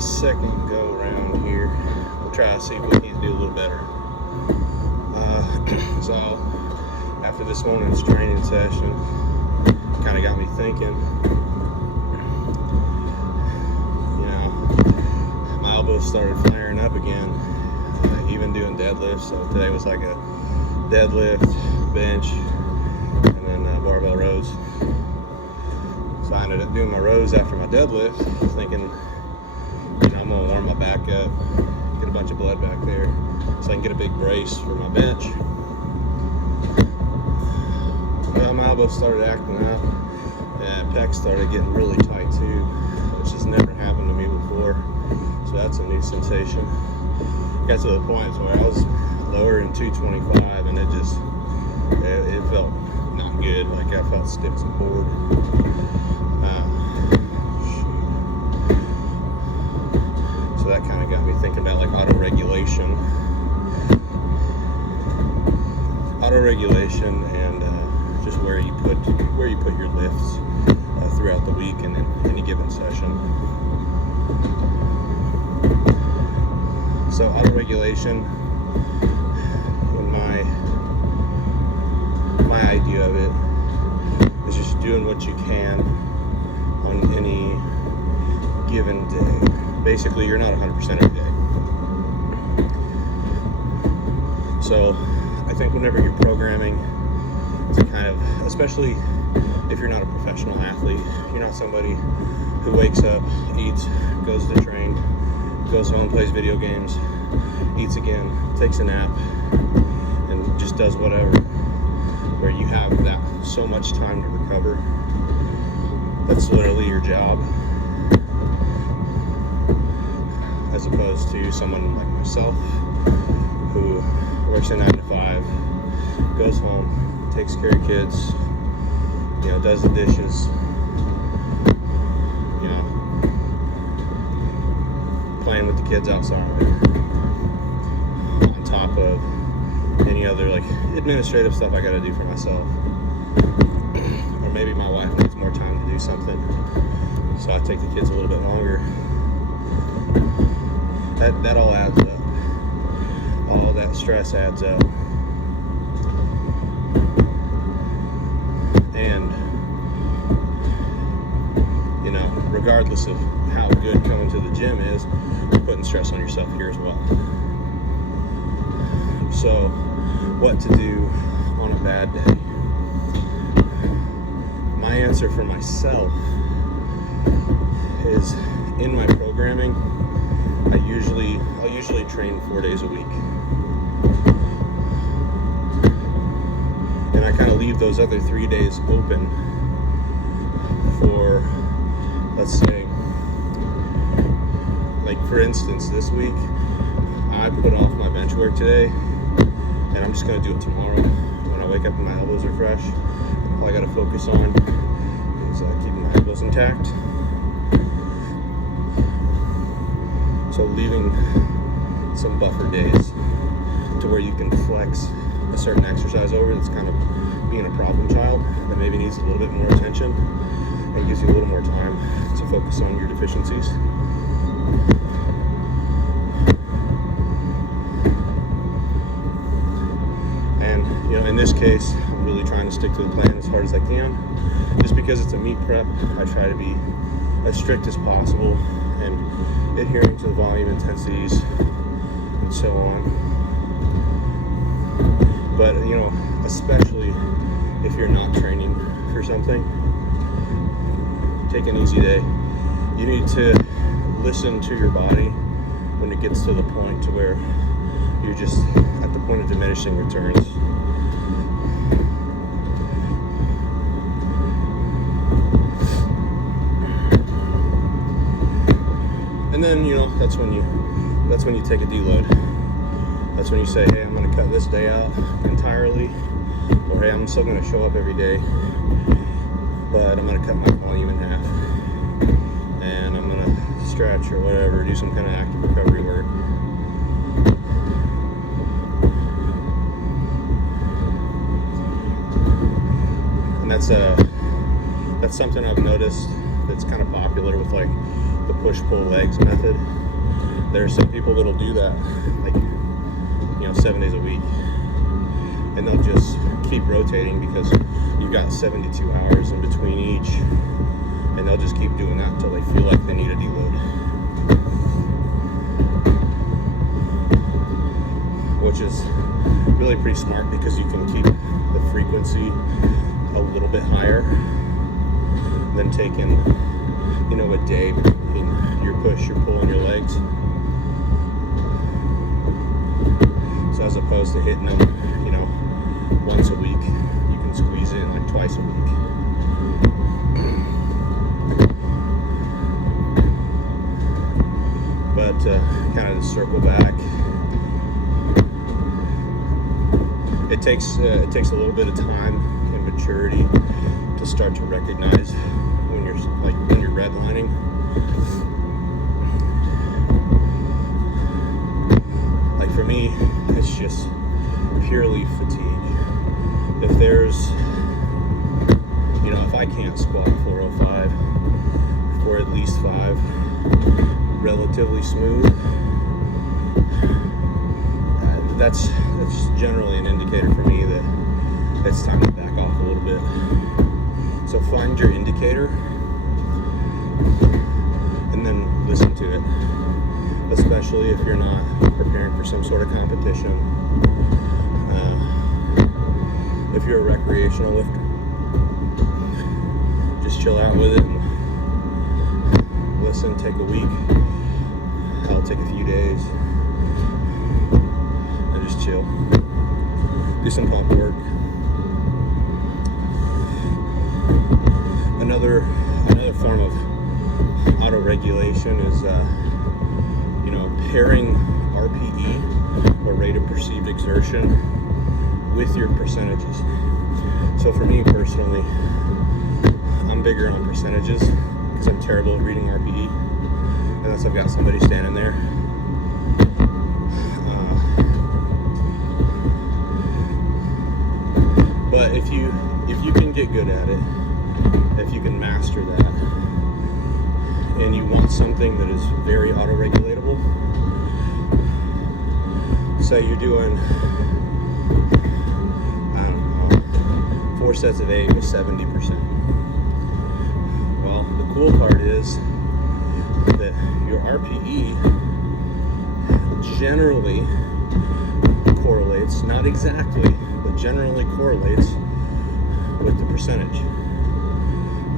second go around here. We'll try to see if we can do a little better. So after this morning's training session, kind of got me thinking, you know, my elbows started flaring up again, even doing deadlifts. So today was like a deadlift, bench, and then barbell rows. So I ended up doing my rows after my deadlift, thinking, you know, I'm gonna warm my back up, get a bunch of blood back there, so I can get a big brace for my bench. Well, my elbows started acting up, and pecs started getting really tight too, which has never happened to me before. So that's a new sensation. Got to the point where I was lower than 225, and it felt not good. Like I felt stiff as a board. So that kind of got me thinking about like auto-regulation and just where you put your lifts throughout the week and in any given session. So auto-regulation, my idea of it is just doing what you can on any given day. Basically, you're not 100% every day. So I think whenever you're programming to kind of, especially if you're not a professional athlete, you're not somebody who wakes up, eats, goes to train, goes home, plays video games, eats again, takes a nap, and just does whatever, where you have that so much time to recover. That's literally your job, as opposed to someone like myself who works a 9 to 5, goes home, takes care of kids, you know, does the dishes, you know, playing with the kids outside, on top of any other like administrative stuff I gotta do for myself. Or maybe my wife needs more time to do something, so I take the kids a little bit longer. That all adds up. All that stress adds up. And, you know, regardless of how good coming to the gym is, you're putting stress on yourself here as well. So, what to do on a bad day? My answer for myself is, in my programming, I'll usually train 4 days a week. And I kind of leave those other 3 days open for, let's say, like for instance, this week, I put off my bench work today, and I'm just going to do it tomorrow when I wake up and my elbows are fresh. All I got to focus on is keeping my elbows intact. So leaving some buffer days to where you can flex a certain exercise over that's kind of being a problem child that maybe needs a little bit more attention and gives you a little more time to focus on your deficiencies. And, you know, in this case, I'm really trying to stick to the plan as hard as I can. Just because it's a meet prep, I try to be as strict as possible and adhering to the volume intensities and so on. But, you know, especially if you're not training for something, take an easy day. You need to listen to your body when it gets to the point to where you're just at the point of diminishing returns. And then, you know, that's when you take a deload. That's when you say, hey, I'm going to cut this day out entirely, or hey, I'm still going to show up every day, but I'm going to cut my volume in half, and I'm going to stretch or whatever, do some kind of active recovery work. And that's something I've noticed that's kind of popular with like the push-pull legs method. There are some people that'll do that, like, 7 days a week, and they'll just keep rotating because you've got 72 hours in between each, and they'll just keep doing that until they feel like they need a deload, which is really pretty smart because you can keep the frequency a little bit higher than taking, a day between your push, your pull, and your legs. So as opposed to hitting them, once a week, you can squeeze in like twice a week. But kind of to circle back, it takes a little bit of time and maturity to start to recognize when you're redlining. Like for me, it's just purely fatigue. If there's, if I can't squat 405 for at least 5 relatively smooth, that's generally an indicator for me that it's time to back off a little bit. So find your indicator and then listen to it, especially if you're not preparing for some sort of competition. If you're a recreational lifter, just chill out with it and listen. Take a week. I'll take a few days and just chill. Do some pump work. Another form of auto-regulation is pairing RPE, or rate of perceived exertion, with your percentages. So for me personally, I'm bigger on percentages because I'm terrible at reading RPE unless I've got somebody standing there. But if you can get good at it, if you can master that, and you want something that is very auto-regulatable, say you're doing 4 sets of 8 with 70%. Well, the cool part is that your RPE generally correlates, not exactly, but generally correlates with the percentage.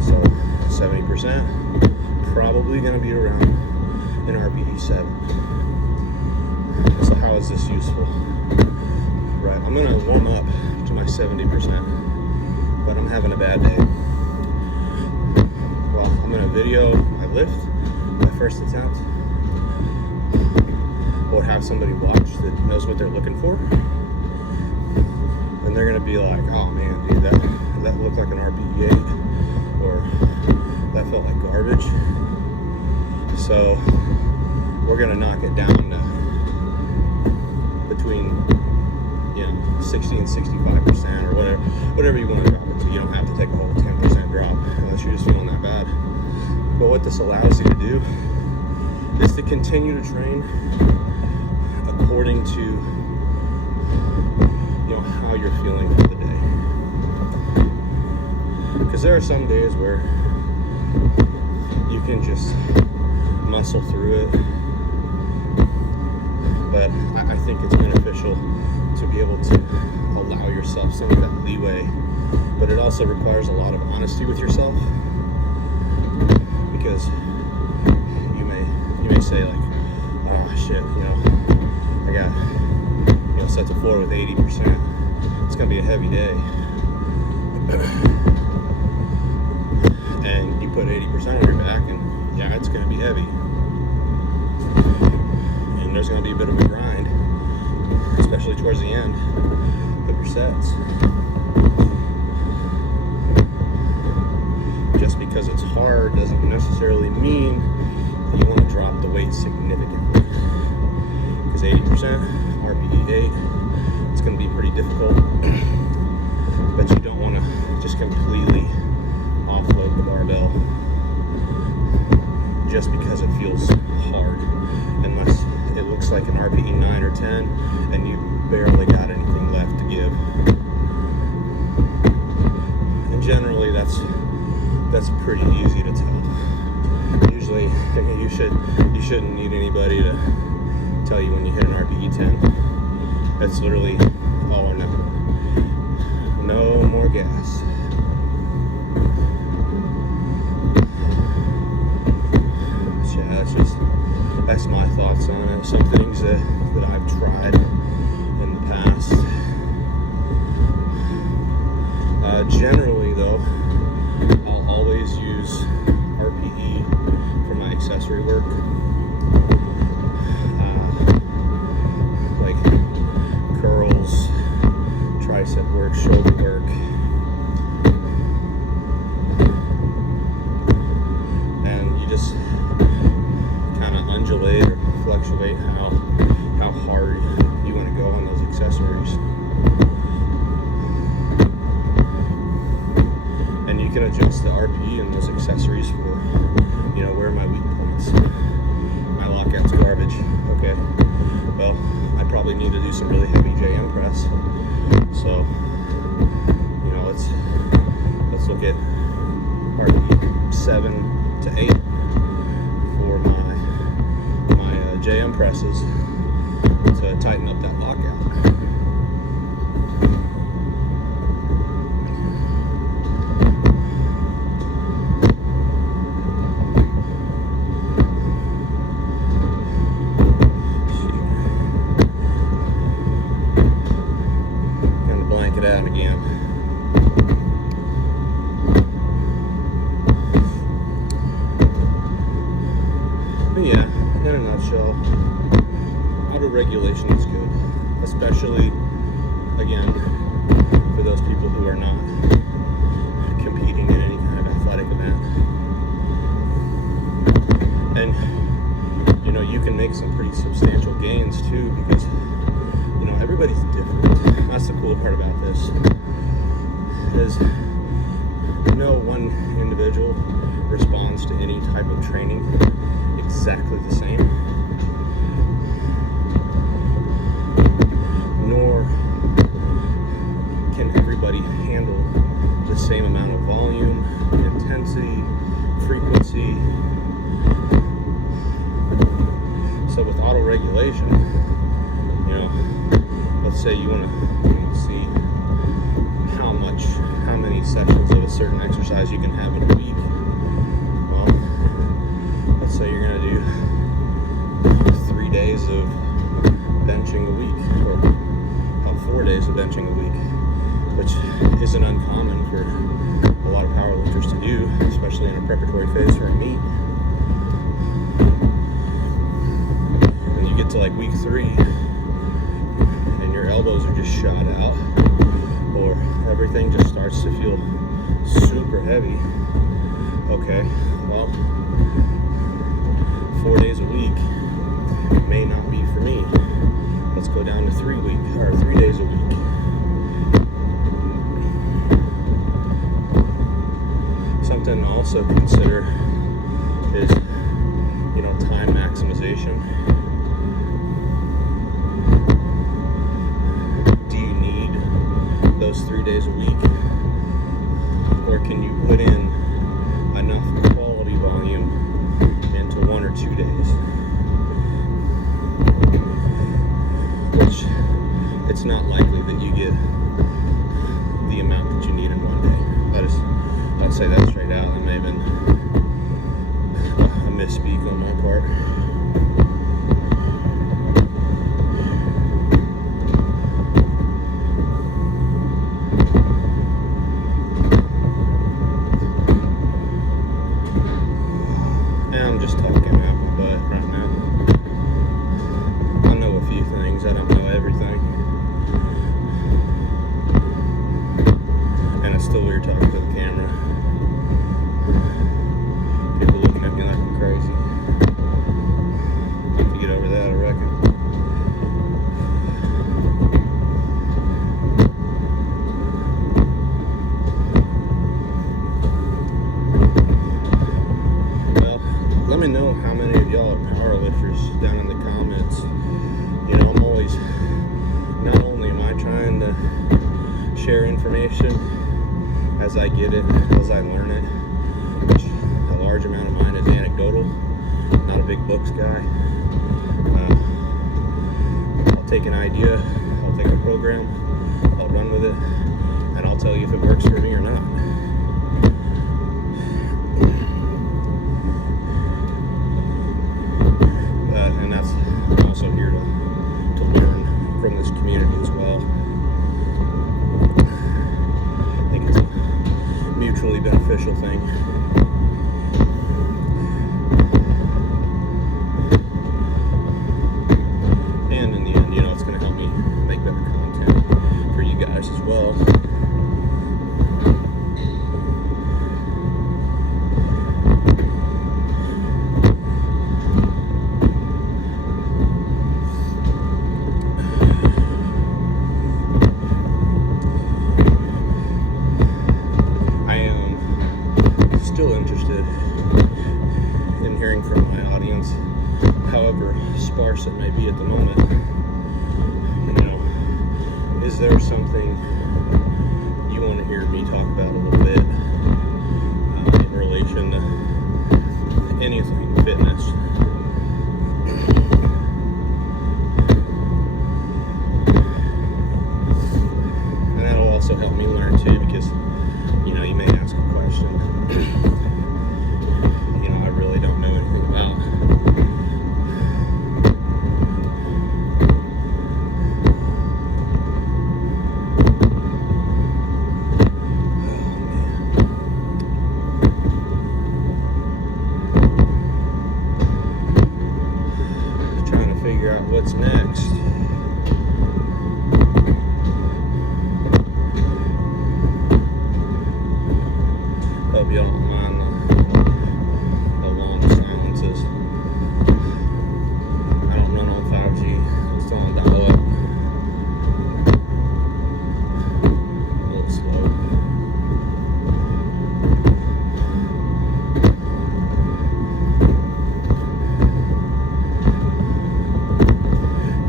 So 70%, probably going to be around an RPE 7. So how is this useful? Right, I'm going to warm up to my 70%, but I'm having a bad day. Well, I'm going to video my lift, my first attempt, or have somebody watch that knows what they're looking for, and they're going to be like, oh man, dude, that looked like an RPE 8, or that felt like garbage. So we're going to knock it down to between 60 and 65%, or whatever you want to drop it to. You don't have to take a whole 10% drop unless you're just feeling that bad. But what this allows you to do is to continue to train according to how you're feeling for the day. Because there are some days where you can just muscle through it, but I think it's beneficial to be able to allow yourself some of that leeway, but it also requires a lot of honesty with yourself, because you may say like, oh shit, I got sets of 4 with 80%. It's gonna be a heavy day, and you put 80% on your back, and yeah, it's gonna be heavy, and there's gonna be a bit of a grind, especially towards the end of your sets. Just because it's hard doesn't necessarily mean that you want to drop the weight significantly, because 80% RPE 8, it's going to be pretty difficult, but you don't want to just completely offload the barbell just because it feels hard, unless it looks like an RPE 9 or 10 and you barely got anything left to give. And generally that's pretty easy to tell. Usually you shouldn't need anybody to tell you when you hit an RPE 10. That's literally all or nothing. No more gas. Yeah, that's my thoughts on it. Some things that I've tried in the past. Generally though, I'll always use RPE for my accessory work. Like curls, tricep work, shoulder work. And you just kind of undulate or fluctuate how hard you want to go on those accessories. And you can adjust the RPE in those accessories for, where are my weak points. My lockout's garbage. Okay, well, I probably need to do some really heavy JM press. So, let's look at RPE 7 to 8 for my JM presses to tighten up that lockout. Kind of blank it out again. But yeah, in a nutshell, auto-regulation is good, especially, again, for those people who are not competing in any kind of athletic event. And, you can make some pretty substantial gains too, because, everybody's different. That's the cool part about this, is no one individual responds to any type of training exactly the same, nor can everybody handle the same amount of volume, intensity, frequency. So with auto-regulation, let's say you want to see how many sessions of a certain exercise you can have in a week. Well, let's say you're going to do 3 days of benching a week, or 4 days of benching a week, which isn't uncommon for a lot of powerlifters to do, especially in a preparatory phase for a meet. And you get to like week 3 and your elbows are just shot out, or everything just starts to feel super heavy. Okay, well, 4 days a week may not be for me. Let's go down to 3 days a week. Something to also consider is, time maximization. Do you need those 3 days a week? Or can you put in enough quality volume into 1 or 2 days? Which, it's not likely that you get the amount that you need in 1 day. I'll say that straight out. That may have been a misspeak on my part. And I'm just talking out my butt right now. I know a few things. I don't know everything. And it's still weird talking to the camera. People looking at me like I'm crazy. I have to get over that, I reckon. Well, let me know how many of y'all are power lifters down in the comments. You know, I'm always, not only am I trying to share information as I get it, as I learn it, which a large amount of mine is anecdotal, not a big books guy. I'll take an idea, I'll take a program, I'll run with it, and I'll tell you if it works for me or not. And that's, I'm also here to learn from this community as well. I think it's a mutually beneficial thing. And in the end, you know, it's going to help me make better content for you guys as well. Still interested in hearing from my audience, however sparse it may be at the moment. You know, is there something you want to hear me talk about a little bit in relation to anything fitness? And that'll also help me learn too, because you know, you may ask a question you know, I really don't know anything about. Trying to figure out what's next. Hope y'all don't mind the long silences. I don't run on 5G. I'm still on dial-up. A little slow.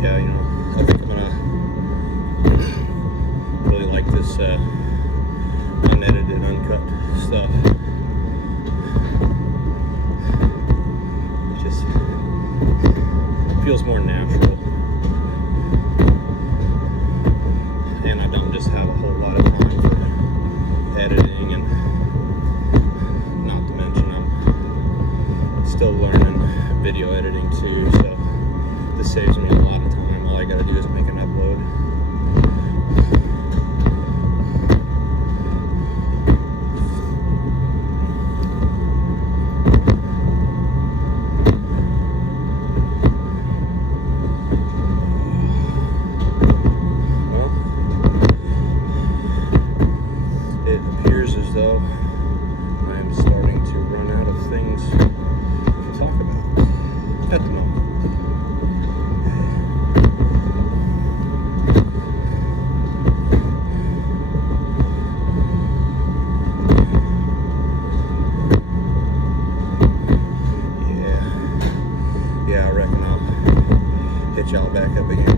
Yeah, you know, I think I'm gonna really like this unedited, uncut stuff. It just feels more natural, and I don't just have a whole lot of time for editing, and not to mention I'm still learning video editing too, so this saves me a lot of time. All I gotta do is make an upload. It appears as though I am starting to run out of things to talk about at the moment. Yeah, I reckon I'll hit y'all back up again